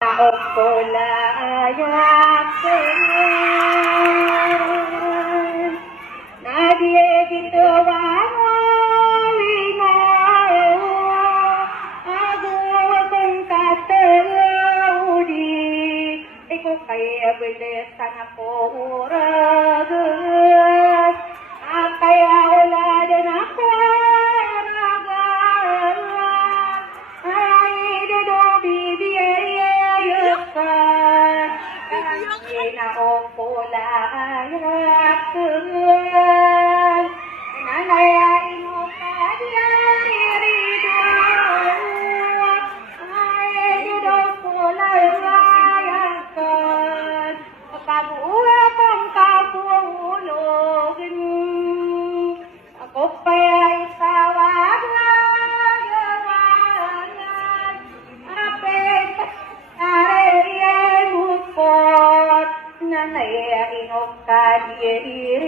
Pula ayakan nadie gitu wawina aku kata udi iku kaya belesan ako uragas kaya ulad na ko iri